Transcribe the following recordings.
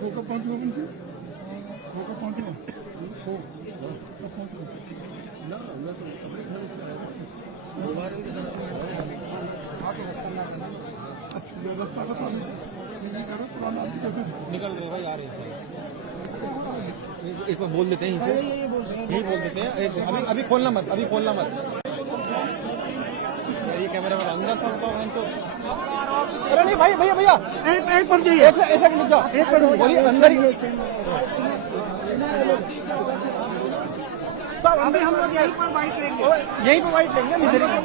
Coca Ponte open sir? Coca Ponte हो? ना मैं तो अपने घर से आया मोबाइल के तरफ अच्छा व्यवस्था का पानी नहीं करो पुराना आदमी कैसे निकल रहे भाई आ रहे हैं एक बार बोल देते हैं यही बोल देते हैं अभी खोलना मत ये कैमरा में अंदर था तो अरे नहीं भाई भैया एक मिनट चाहिए एक मिनट जाओ एक मिनट बोलिए अंदर ही अभी हम लोग यहीं पर बाइट लेंगे इधर ही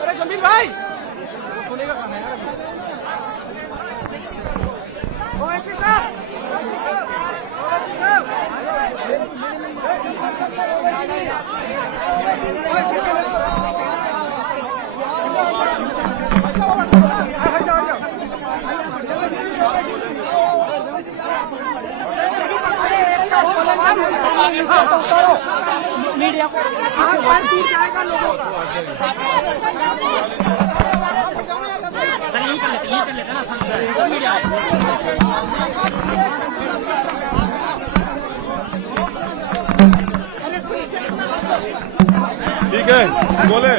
अरे जमील भाई खुलेगा कहाँ है ओएसी साहब मीडिया को जाएगा लोगों ठीक है बोले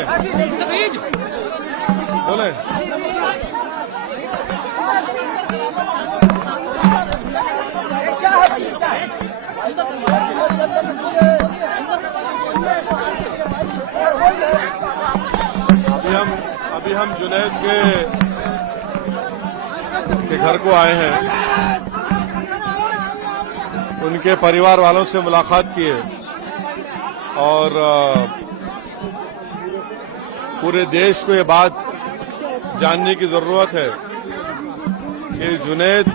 अभी हम जुनैद के घर को आए हैं। उनके परिवार वालों से मुलाकात की है और पूरे देश को ये बात जानने की जरूरत है कि जुनैद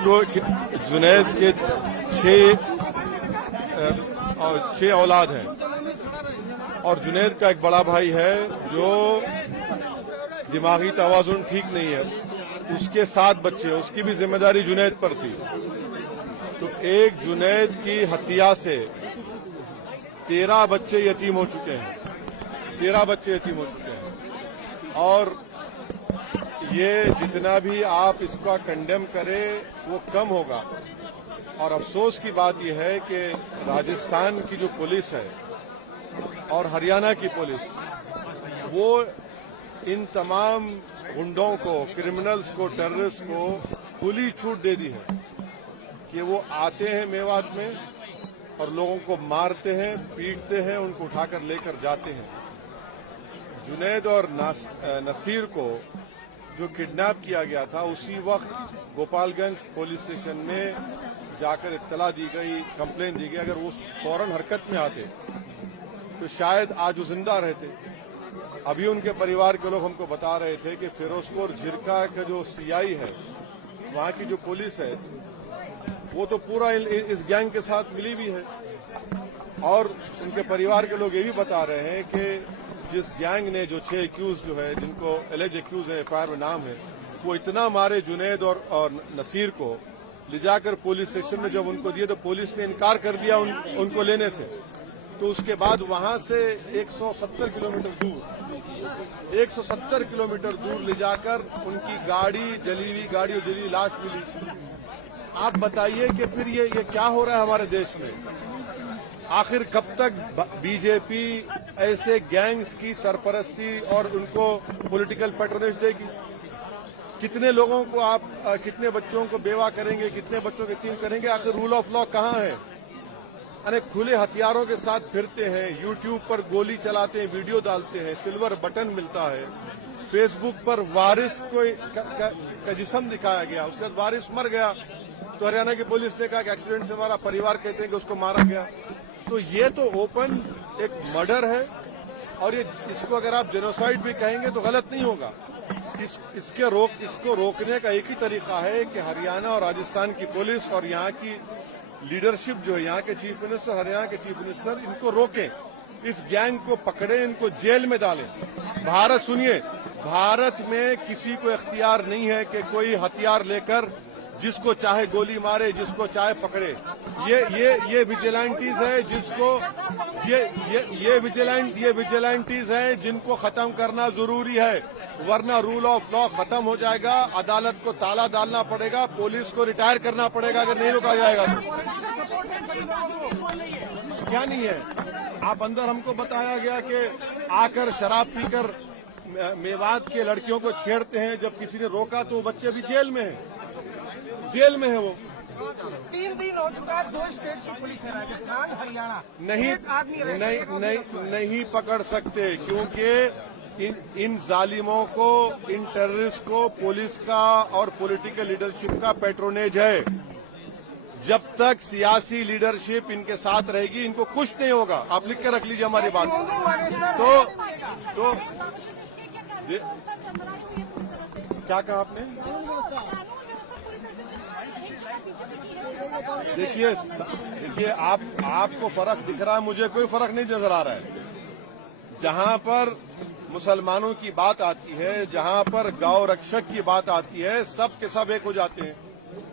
के 6 औलाद हैं और जुनैद का एक बड़ा भाई है जो दिमागी तवाजुन ठीक नहीं है, उसके 7 बच्चे, उसकी भी जिम्मेदारी जुनैद पर थी। तो एक जुनैद की हत्या से 13 बच्चे यतीम हो चुके हैं, 13 बच्चे यतीम हो चुके हैं। और ये जितना भी आप इसका कंडेम करें वो कम होगा। और अफसोस की बात यह है कि राजस्थान की जो पुलिस है और हरियाणा की पुलिस वो इन तमाम गुंडों को, क्रिमिनल्स को, टेररिस्ट को खुली छूट दे दी है कि वो आते हैं मेवात में और लोगों को मारते हैं, पीटते हैं, उनको उठाकर लेकर जाते हैं। जुनैद और नसीर को जो किडनैप किया गया था उसी वक्त गोपालगंज पुलिस स्टेशन में जाकर इत्तला दी गई, कंप्लेन दी गई। अगर वो फौरन हरकत में आते तो शायद आज वो जिंदा रहते। अभी उनके परिवार के लोग हमको बता रहे थे कि फिरोजपुर झिरका का जो सीआई है, वहां की जो पुलिस है, वो तो पूरा इस गैंग के साथ मिली भी है। और उनके परिवार के लोग ये भी बता रहे हैं कि जिस गैंग ने जो 6 एक्यूज जो है, जिनको एलिज एक्यूज है, एफआईआर में नाम है, वो इतना मारे जुनैद और नसीर को ले जाकर पुलिस स्टेशन में जब उनको दिए तो पुलिस ने इनकार कर दिया उनको लेने से। तो उसके बाद वहां से 170 किलोमीटर दूर ले जाकर उनकी गाड़ी, जली हुई गाड़ी और जली लाश मिली। आप बताइए कि फिर ये क्या हो रहा है हमारे देश में? आखिर कब तक बीजेपी ऐसे गैंग्स की सरपरस्ती और उनको पॉलिटिकल पैट्रोनेज देगी? कितने लोगों को आप कितने बच्चों को बेवा करेंगे, कितने बच्चों को यतीम करेंगे? आखिर रूल ऑफ लॉ कहाँ है? अनेक खुले हथियारों के साथ फिरते हैं, यूट्यूब पर गोली चलाते हैं, वीडियो डालते हैं, सिल्वर बटन मिलता है, फेसबुक पर वारिस का जिस्म दिखाया गया, उसके बाद वारिस मर गया तो हरियाणा की पुलिस ने कहा कि एक्सीडेंट से हमारा परिवार कहते हैं कि उसको मारा गया। तो ये तो ओपन एक मर्डर है और इसको अगर आप जेनोसाइड भी कहेंगे तो गलत नहीं होगा। इसको रोकने का एक ही तरीका है कि हरियाणा और राजस्थान की पुलिस और यहाँ की लीडरशिप जो है, यहाँ के चीफ मिनिस्टर, हरियाणा के चीफ मिनिस्टर, इनको रोकें, इस गैंग को पकड़ें, इनको जेल में डालें। भारत में किसी को इख्तियार नहीं है कि कोई हथियार लेकर जिसको चाहे गोली मारे, जिसको चाहे पकड़े। ये विजिलेंटीज है जिसको ये विजिलेंटीज है जिनको खत्म करना जरूरी है, वरना रूल ऑफ लॉ खत्म हो जाएगा, अदालत को ताला डालना पड़ेगा, पुलिस को रिटायर करना पड़ेगा अगर नहीं रोका जाएगा तो। क्या नहीं है? आप अंदर हमको बताया गया कि आकर शराब पीकर मेवात के लड़कियों को छेड़ते हैं, जब किसी ने रोका तो वो बच्चे अभी जेल में है, जेल में है वो। 3 दिन हो चुका है, 2 स्टेट की पुलिस है, राजस्थान हरियाणा, नहीं पकड़ सकते, क्योंकि इन जालिमों को, इन टेररिस्ट को पुलिस का और पॉलिटिकल लीडरशिप का पैट्रोनेज है। जब तक सियासी लीडरशिप इनके साथ रहेगी इनको कुछ नहीं होगा। आप लिख के रख लीजिए हमारी बात। तो क्या कहा आपने? देखिए आपको फर्क दिख रहा है, मुझे कोई फर्क नहीं नजर आ रहा है। जहां पर मुसलमानों की बात आती है, जहां पर गौ रक्षक की बात आती है, सब के सब एक हो जाते हैं।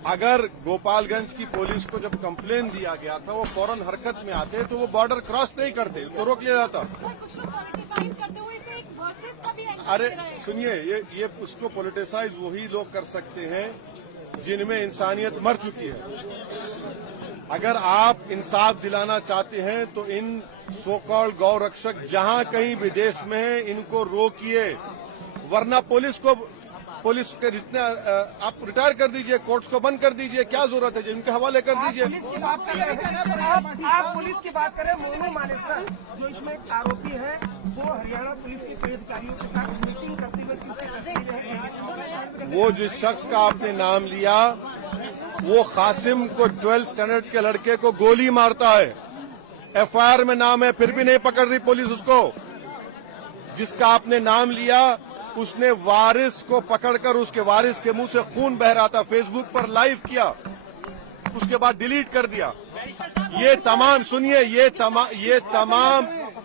अगर गोपालगंज की पुलिस को जब कंप्लेन दिया गया था वो फौरन हरकत में आते तो वो बॉर्डर क्रॉस नहीं करते, उसको रोक लिया जाता। अरे सुनिए, ये उसको पॉलिटिसाइज वही लोग कर सकते हैं जिनमें इंसानियत मर चुकी है। अगर आप इंसाफ दिलाना चाहते हैं तो इन सो कॉल्ड गौ रक्षक जहां कहीं विदेश में है इनको रोकिए, वरना पुलिस के जितने आप रिटायर कर दीजिए, कोर्ट्स को बंद कर दीजिए, क्या जरूरत है? इनके हवाले कर दीजिए। आप पुलिस की बात करें, मोनू मानेसर जो इसमें एक आरोपी है, वो हरियाणा पुलिस के कई अधिकारियों के साथ मीटिंग करते हुए वो जिस शख्स का आपने नाम लिया वो कासिम को 12th स्टैंडर्ड के लड़के को गोली मारता है, एफआईआर में नाम है, फिर भी नहीं पकड़ रही पुलिस उसको। जिसका आपने नाम लिया उसने वारिस को पकड़कर उसके वारिस के मुंह से खून बह रहा था, फेसबुक पर लाइव किया, उसके बाद डिलीट कर दिया। ये तमाम सुनिए,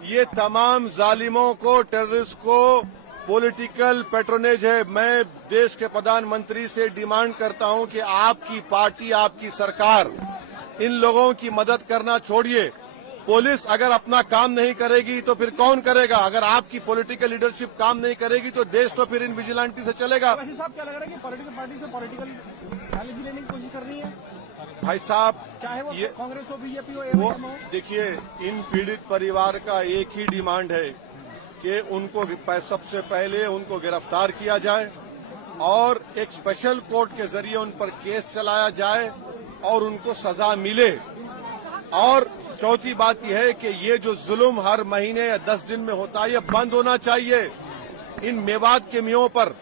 ये तमाम जालिमों को, टेररिस्ट को पॉलिटिकल पैट्रोनेज है। मैं देश के प्रधानमंत्री से डिमांड करता हूं कि आपकी पार्टी, आपकी सरकार इन लोगों की मदद करना छोड़िए। पुलिस अगर अपना काम नहीं करेगी तो फिर कौन करेगा? अगर आपकी पॉलिटिकल लीडरशिप काम नहीं करेगी तो देश तो फिर इन विजिलेंटी से चलेगा। वैसे साहब क्या लग रहा है कि पॉलिटिकल पार्टी से पॉलिटिकल एनर्जी लेने की कोशिश कर रही है? भाई साहब, चाहे वो कांग्रेस हो, बीजेपी हो, वो देखिए, इन पीड़ित परिवार का एक ही डिमांड है कि उनको सबसे पहले उनको गिरफ्तार किया जाए और एक स्पेशल कोर्ट के जरिए उन पर केस चलाया जाए और उनको सजा मिले। और चौथी बात यह है कि ये जो जुल्म हर महीने या 10 दिन में होता है ये बंद होना चाहिए। इन मेवात के मियों पर,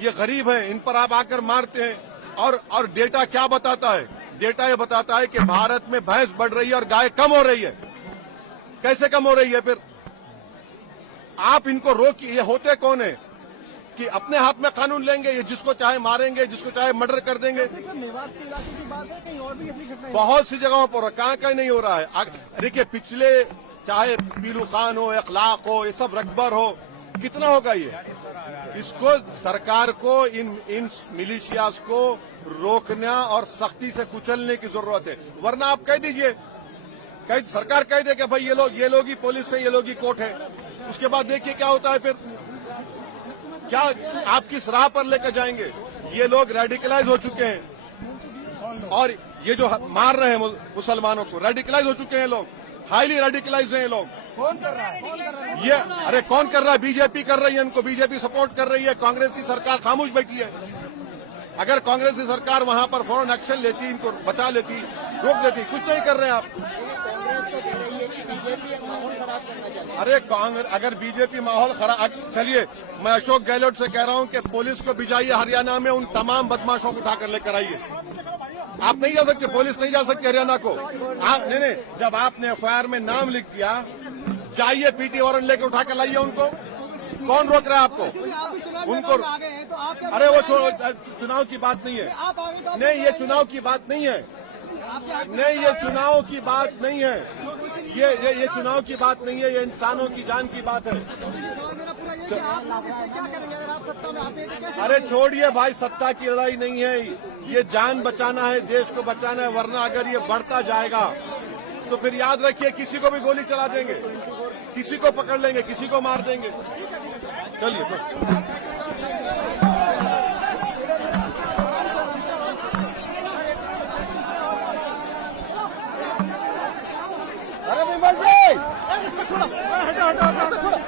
ये गरीब हैं, इन पर आप आकर मारते हैं। और डेटा क्या बताता है? डेटा ये बताता है कि भारत में भैंस बढ़ रही है और गाय कम हो रही है। कैसे कम हो रही है? फिर आप इनको रोकिए। ये होते कौन है कि अपने हाथ में कानून लेंगे, ये जिसको चाहे मारेंगे, जिसको चाहे मर्डर कर देंगे। मेवात के इलाके की बात है, कहीं और भी ऐसी घटनाएं बहुत सी जगहों पर, कहाँ नहीं हो रहा है। देखिए, पिछले चाहे पीलू खान हो, इखलाक हो, ये सब रकबर हो, कितना होगा ये? इसको सरकार को इन मिलिशियाज को रोकना और सख्ती से कुचलने की जरूरत है। वरना आप कह दीजिए, सरकार कह दे कि भाई ये लोग ही पुलिस है, ये लोग ही कोर्ट है। उसके बाद देखिए क्या होता है। फिर क्या आप किस राह पर लेकर जाएंगे? ये लोग रेडिकलाइज हो चुके हैं और ये जो मार रहे हैं मुसलमानों को, रेडिकलाइज हो चुके हैं लोग, हाईली रेडिकलाइज हैं ये लोग। कौन कर रहा है? ये अरे कौन कर रहा है? बीजेपी कर रही है इनको, बीजेपी सपोर्ट कर रही है। कांग्रेस की सरकार खामोश बैठी है। अगर कांग्रेस की सरकार वहां पर फौरन एक्शन लेती, इनको बचा लेती, रोक देती, कुछ नहीं कर रहे हैं आप। अरे कांग्रेस, अगर बीजेपी माहौल खराब, चलिए मैं अशोक गहलोत से कह रहा हूं कि पुलिस को भिजाइए हरियाणा में, उन तमाम बदमाशों को उठाकर लेकर आइए। आप नहीं जा सकते, पुलिस नहीं जा सकती हरियाणा को। नहीं, जब आपने एफआईआर में नाम लिख दिया, जाइए पीटी वारंट लेकर उठा कर लाइए उनको। कौन रोक रहा है आपको? उनको अरे वो चुनाव की बात नहीं है। नहीं, ये चुनाव की बात नहीं है। नहीं, ये चुनाव की बात नहीं है। ये चुनाव की बात नहीं है, ये इंसानों की जान की बात है। आप लोग इस पे क्या करेंगे अगर आप सत्ता में आते हैं तो कैसे? अरे छोड़िए भाई, सत्ता की लड़ाई नहीं है, ये जान बचाना है, देश को बचाना है, वरना अगर ये बढ़ता जाएगा तो फिर याद रखिए किसी को भी गोली चला देंगे, किसी को पकड़ लेंगे, किसी को मार देंगे। चलिए अरे विमल जी, इसको छोड़ो, हटो हटो हटो, छोड़ो।